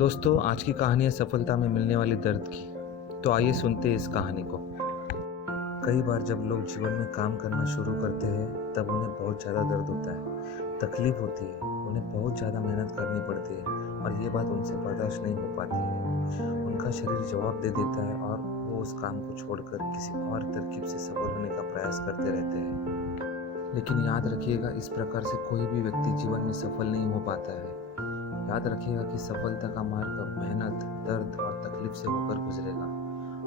दोस्तों, आज की कहानी है सफलता में मिलने वाली दर्द की। तो आइए सुनते हैं इस कहानी को। कई बार जब लोग जीवन में काम करना शुरू करते हैं तब उन्हें बहुत ज़्यादा दर्द होता है, तकलीफ होती है, उन्हें बहुत ज़्यादा मेहनत करनी पड़ती है और ये बात उनसे बर्दाश्त नहीं हो पाती है। उनका शरीर जवाब दे देता है और वो उस काम को छोड़कर किसी और तरकीब से सफल होने का प्रयास करते रहते हैं। लेकिन याद रखिएगा, इस प्रकार से कोई भी व्यक्ति जीवन में सफल नहीं हो पाता है। याद रखिएगा कि सफलता का मार्ग मेहनत, दर्द और तकलीफ से होकर गुजरेगा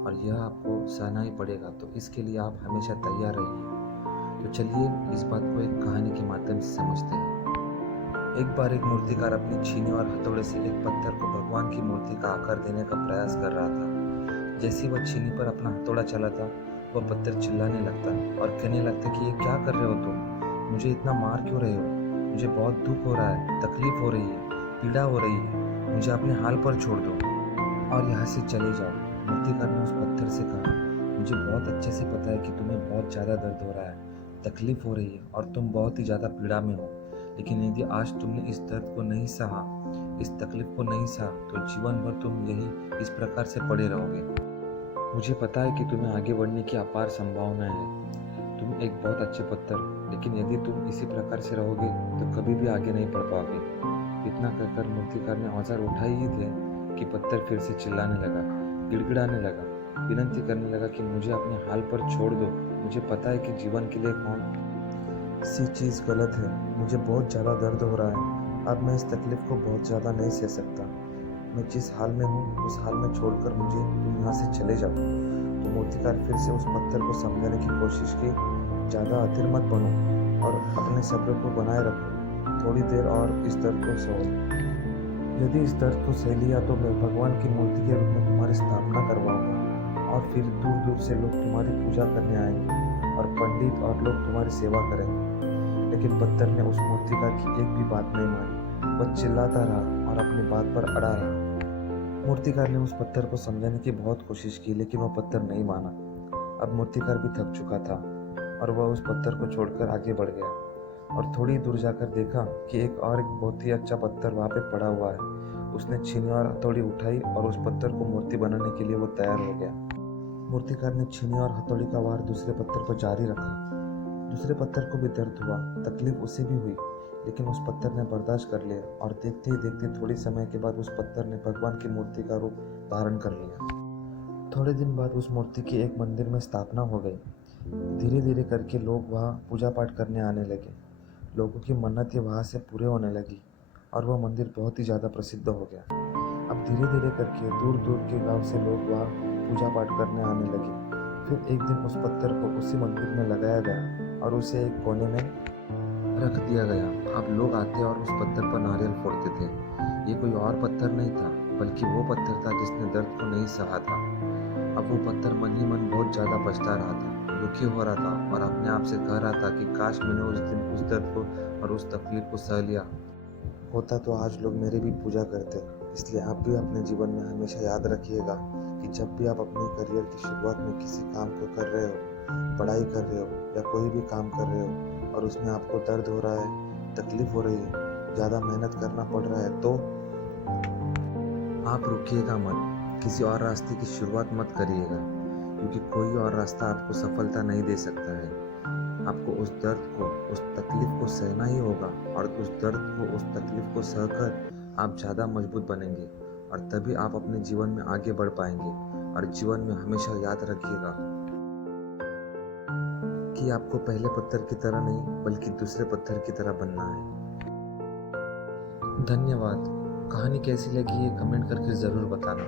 और यह आपको सहना ही पड़ेगा। तो इसके लिए आप हमेशा तैयार रहिए। तो चलिए इस बात को एक कहानी के माध्यम से समझते हैं। एक बार एक मूर्तिकार अपनी छीनी और हथौड़े से एक पत्थर को भगवान की मूर्ति का आकार देने का प्रयास कर रहा था। जैसे वह छीनी पर अपना हथौड़ा चलाता, वह पत्थर चिल्लाने लगता और कहने लगता कि ये क्या कर रहे हो तुम? मुझे इतना मार क्यों रहे हो? मुझे बहुत दुख हो रहा है, तकलीफ हो रही है, पीड़ा हो रही है, मुझे अपने हाल पर छोड़ दो और यहाँ से चले जाओ। मूर्तिकार ने उस पत्थर से कहा, मुझे बहुत अच्छे से पता है कि तुम्हें बहुत ज़्यादा दर्द हो रहा है, तकलीफ हो रही है और तुम बहुत ही ज़्यादा पीड़ा में हो। लेकिन यदि आज तुमने इस दर्द को नहीं सहा, इस तकलीफ को नहीं सहा, तो जीवन भर तुम यही इस प्रकार से पड़े रहोगे। मुझे पता है कि तुम्हें आगे बढ़ने की अपार संभावना है। तुम एक बहुत अच्छे पत्थर, लेकिन यदि तुम इसी प्रकार से रहोगे तो कभी भी आगे नहीं बढ़ पाओगे। इतना कहकर मूर्तिकार ने औजार उठाए ही थे कि पत्थर फिर से चिल्लाने लगा, गिड़गिड़ाने लगा, विनती करने लगा कि मुझे अपने हाल पर छोड़ दो। मुझे पता है कि जीवन के लिए कौन सी चीज़ गलत है। मुझे बहुत ज़्यादा दर्द हो रहा है। अब मैं इस तकलीफ को बहुत ज़्यादा नहीं सह सकता। मैं जिस हाल में हूँ उस हाल में छोड़कर मुझे तुम यहाँ से चले जाओ। तो मूर्तिकार फिर से उस पत्थर को समझाने की कोशिश की, ज़्यादा अधीर मत बनो और अपने सब्र को बनाए रखो। थोड़ी देर और इस दर्द को सहो। यदि इस दर्द को सह लिया तो मैं भगवान की मूर्ति के रूप में तुम्हारी स्थापना करवाऊंगा और फिर दूर दूर से लोग तुम्हारी पूजा करने आएंगे और पंडित और लोग तुम्हारी सेवा करेंगे। लेकिन पत्थर ने उस मूर्तिकार की एक भी बात नहीं मानी। वह चिल्लाता रहा और अपनी बात पर अड़ा रहा। मूर्तिकार ने उस पत्थर को समझाने की बहुत कोशिश की, लेकिन वह पत्थर नहीं माना। अब मूर्तिकार भी थक चुका था और वह उस पत्थर को छोड़कर आगे बढ़ गया और थोड़ी दूर जाकर देखा कि एक बहुत ही अच्छा पत्थर वहाँ पे पड़ा हुआ है। उसने छीनी और हथौड़ी उठाई और उस पत्थर को मूर्ति बनाने के लिए वो तैयार हो गया। मूर्तिकार ने छीनी और हथौड़ी का वार दूसरे पत्थर पर जारी रखा। दूसरे पत्थर को भी दर्द हुआ, तकलीफ उसे भी हुई, लेकिन उस पत्थर ने बर्दाश्त कर लिया और देखते ही देखते थोड़ी समय के बाद उस पत्थर ने भगवान की मूर्ति का रूप धारण कर लिया। थोड़े दिन बाद उस मूर्ति की एक मंदिर में स्थापना हो गई। धीरे धीरे करके लोग वहाँ पूजा पाठ करने आने लगे। लोगों की मन्नतें वहाँ से पूरे होने लगी और वह मंदिर बहुत ही ज़्यादा प्रसिद्ध हो गया। अब धीरे धीरे करके दूर दूर के गांव से लोग वहाँ पूजा पाठ करने आने लगे। फिर एक दिन उस पत्थर को उसी मंदिर में लगाया गया और उसे एक कोने में रख दिया गया। अब लोग आते और उस पत्थर पर नारियल फोड़ते थे। ये कोई और पत्थर नहीं था, बल्कि वो पत्थर था जिसने दर्द को नहीं सहा था। अब वो पत्थर मन ही मन बहुत ज़्यादा पछता रहा था, दुखी हो रहा था और अपने आप से कह रहा था कि काश मैंने उस दिन उस दर्द को और उस तकलीफ को सह लिया होता तो आज लोग मेरी भी पूजा करते। इसलिए आप भी अपने जीवन में हमेशा याद रखिएगा कि जब भी आप अपने करियर की शुरुआत में किसी काम को कर रहे हो, पढ़ाई कर रहे हो या कोई भी काम कर रहे हो और उसमें आपको दर्द हो रहा है, तकलीफ हो रही है, ज़्यादा मेहनत करना पड़ रहा है, तो आप रुकिएगा मत, किसी और रास्ते की शुरुआत मत करिएगा, क्योंकि कोई और रास्ता आपको सफलता नहीं दे सकता है। आपको उस दर्द को, उस तकलीफ को सहना ही होगा और उस दर्द को, उस तकलीफ को सहकर आप ज़्यादा मजबूत बनेंगे और तभी आप अपने जीवन में आगे बढ़ पाएंगे। और जीवन में हमेशा याद रखिएगा कि आपको पहले पत्थर की तरह नहीं बल्कि दूसरे पत्थर की तरह बनना है। धन्यवाद। कहानी कैसी लगी ये कमेंट करके ज़रूर बताना।